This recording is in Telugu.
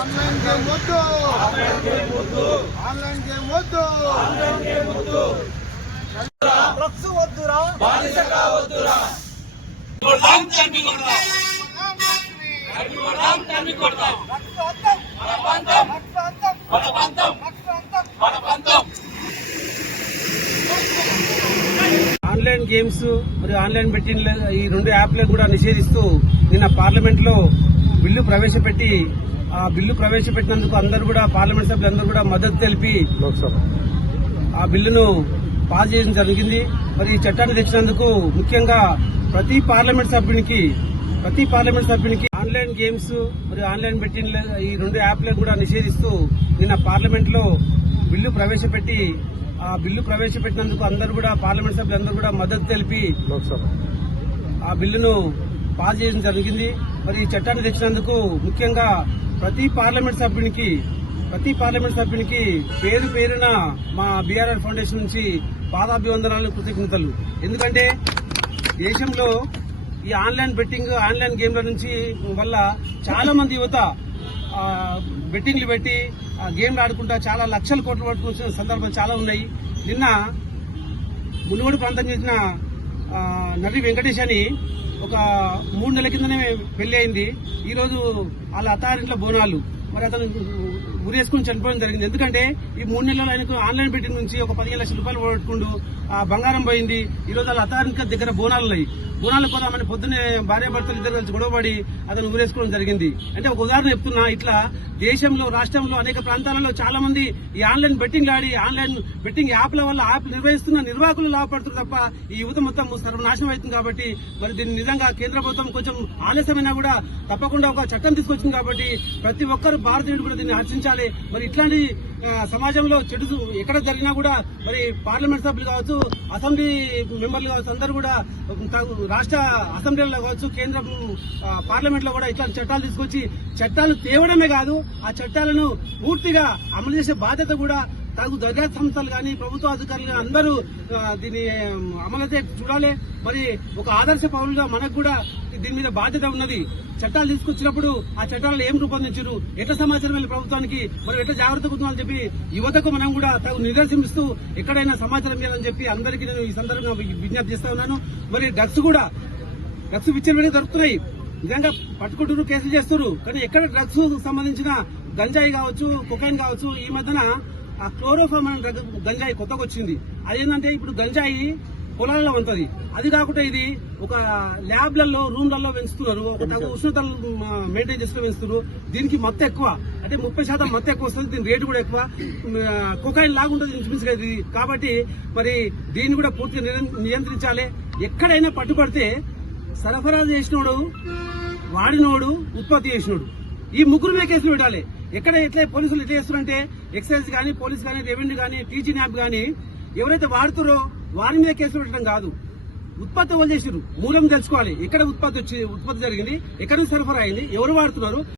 ఆన్లైన్ గేమ్ వద్దు, ఆన్లైన్ గేమ్ వద్దు, డ్రగ్స్ వద్దురా, బానిస కావద్దురా. కొడదాం తరిమి కొడదాం, తరిమి కొడదాం, తరిమి కొడదాం. మన పంతం, మన పంతం, మన పంతం. ఆన్లైన్ గేమ్స్ మరియు ఆన్లైన్ బెట్టింగ్ ఈ రెండు యాప్లను కూడా నిషేధిస్తూ నిన్న పార్లమెంట్ లో బిల్లు ప్రవేశపెట్టి ఆ బిల్లు ప్రవేశపెట్టినందుకు అందరూ కూడా పార్లమెంట్ సభ్యులందరూ కూడా మద్దతు తెలిపి ఆ బిల్లును పాస్ చేయడం జరిగింది. మరి ఈ చట్టాన్ని తెచ్చినందుకు ముఖ్యంగా ప్రతి పార్లమెంట్ సభ్యునికి ఆన్లైన్ గేమ్స్ మరియు ఆన్లైన్ బెట్టింగ్ ఈ రెండు యాప్లను కూడా నిషేధిస్తూ నిన్న పార్లమెంట్ లో బిల్లు ప్రవేశపెట్టి ఆ బిల్లు ప్రవేశపెట్టినందుకు అందరూ కూడా పార్లమెంట్ సభ్యులందరూ కూడా మద్దతు తెలిపి ఆ బిల్లును పాస్ చేయడం జరిగింది. మరి ఈ చట్టాన్ని తెచ్చినందుకు ముఖ్యంగా ప్రతి పార్లమెంట్ సభ్యునికి పేరు పేరున మా బీఆర్ఆర్ ఫౌండేషన్ నుంచి పాదాభివందనాలు, కృతజ్ఞతలు. ఎందుకంటే దేశంలో ఈ ఆన్లైన్ బెట్టింగ్ ఆన్లైన్ గేమ్ల నుంచి వల్ల చాలా మంది యువత బెట్టింగ్లు పెట్టి గేమ్లు ఆడుకుంటా చాలా లక్షల కోట్లు పట్టుకున్న సందర్భాలు చాలా ఉన్నాయి. నిన్న మునుగోడు ప్రాంతం చేసిన నటి వెంకటేష్ అని ఒక 3 నెలల కిందనే పెళ్లి అయింది. ఈ రోజు వాళ్ళ అత్తారింట్లో బోనాలు. మరి అతను ఉరేసుకుని చనిపోవడం జరిగింది. ఎందుకంటే ఈ 3 నెలలు ఆయనకు ఆన్లైన్ బెట్టింగ్ నుంచి ఒక 15 లక్షల రూపాయలు పోగొట్టుకుంటూ బంగారం పోయింది. ఈ రోజు వాళ్ళ అత్తారింట్లో దగ్గర బోనాలు ఉన్నాయి. బోనాలు పోదామని పొద్దున్నే భార్యాభర్తలు ఇద్దరు కలిసి గొడవపడి అతను ఊరేసుకోవడం జరిగింది. అంటే ఒక ఉదాహరణ చెప్తున్నా. ఇట్లా దేశంలో, రాష్ట్రంలో అనేక ప్రాంతాలలో చాలా మంది ఈ ఆన్లైన్ బెట్టింగ్ ఆడి ఆన్లైన్ బెట్టింగ్ యాప్ల వల్ల యాప్ నిర్వహిస్తున్న నిర్వాహకులు లాభపడుతున్నారు తప్ప ఈ యువత మొత్తం సర్వనాశనం అవుతుంది. కాబట్టి మరి దీన్ని నిజంగా కేంద్ర ప్రభుత్వం కొంచెం ఆలస్యమైనా కూడా తప్పకుండా ఒక చట్టం తీసుకొచ్చింది. కాబట్టి ప్రతి ఒక్కరు భారతీయుడు కూడా దీన్ని హర్షించాలి. మరి ఇట్లాంటి సమాజంలో చెడు ఎక్కడ జరిగినా కూడా మరి పార్లమెంట్ సభ్యులు కావచ్చు, అసెంబ్లీ మెంబర్లు కావచ్చు, అందరూ కూడా రాష్ట్ర అసెంబ్లీలో కావచ్చు, కేంద్ర పార్లమెంట్ లో కూడా ఇట్లాంటి చట్టాలు తీసుకొచ్చి చట్టాలు తేవడమే కాదు, ఆ చట్టాలను పూర్తిగా అమలు చేసే బాధ్యత కూడా తగు దర్యాప్తు సంస్థలు కానీ ప్రభుత్వ అధికారులు కానీ అందరూ దీన్ని అమలైతే చూడాలి. మరి ఒక ఆదర్శ పౌరులుగా మనకు కూడా దీని మీద బాధ్యత ఉన్నది. చట్టాలు తీసుకొచ్చినప్పుడు ఆ చట్టాలను ఏం రూపొందించారు, ఎట్లా సమాచారం వెళ్ళి ప్రభుత్వానికి, మరి ఎట్లా జాగ్రత్త ఉండాలని చెప్పి యువతకు మనం కూడా తగు నిర్దేశిస్తూ ఎక్కడైనా సమాచారం ఇవ్వాలని చెప్పి అందరికీ నేను ఈ సందర్భంగా విజ్ఞప్తి చేస్తా ఉన్నాను. మరి డ్రగ్స్ విచ్చలవిడిగా దొరుకుతున్నాయి. నిజంగా పట్టుకుంటున్నారు, కేసులు చేస్తున్నారు. కానీ ఎక్కడ డ్రగ్స్ సంబంధించిన గంజాయి కావచ్చు, కొకైన్ కావచ్చు, ఈ మధ్యన ఆ క్లోరోఫామ్ అనే గంజాయి కొత్తగా వచ్చింది. అదేంటంటే ఇప్పుడు గంజాయి పొలాల్లో ఉంటుంది. అది కాకుండా ఇది ఒక ల్యాబ్లలో, రూమ్లలో పెంచుతున్నారు. ఒక తగు ఉష్ణతలు మెయింటైన్ చేసుకుని పెంచుతున్నారు. దీనికి మత్తు ఎక్కువ, అంటే 30% మత్తు ఎక్కువ వస్తుంది. దీని రేటు కూడా ఎక్కువ. కొకైన్ లాగుంటుంది ఇంచుమించుగా ఇది. కాబట్టి మరి దీన్ని కూడా పూర్తిగా నియంత్రించాలి. ఎక్కడైనా పట్టుబడితే సరఫరా చేసినోడు, వాడినోడు, ఉత్పత్తి చేసినోడు, ఈ ముగ్గురు మీద కేసులు పెట్టాలి. ఎట్లా పోలీసులు ఎట్లా చేస్తున్నారంటే ఎక్సైజ్ కానీ, పోలీస్ కానీ, రెవెన్యూ కానీ, టీజీ న్యాప్ కానీ ఎవరైతే వాడుతారో వారి మీద కేసులు పెట్టడం కాదు. ఉత్పత్తి ఎవరు చేసారు మూలం తెలుసుకోవాలి. ఎక్కడ ఉత్పత్తి జరిగింది, ఎక్కడ సరఫరా అయింది, ఎవరు వాడుతున్నారు.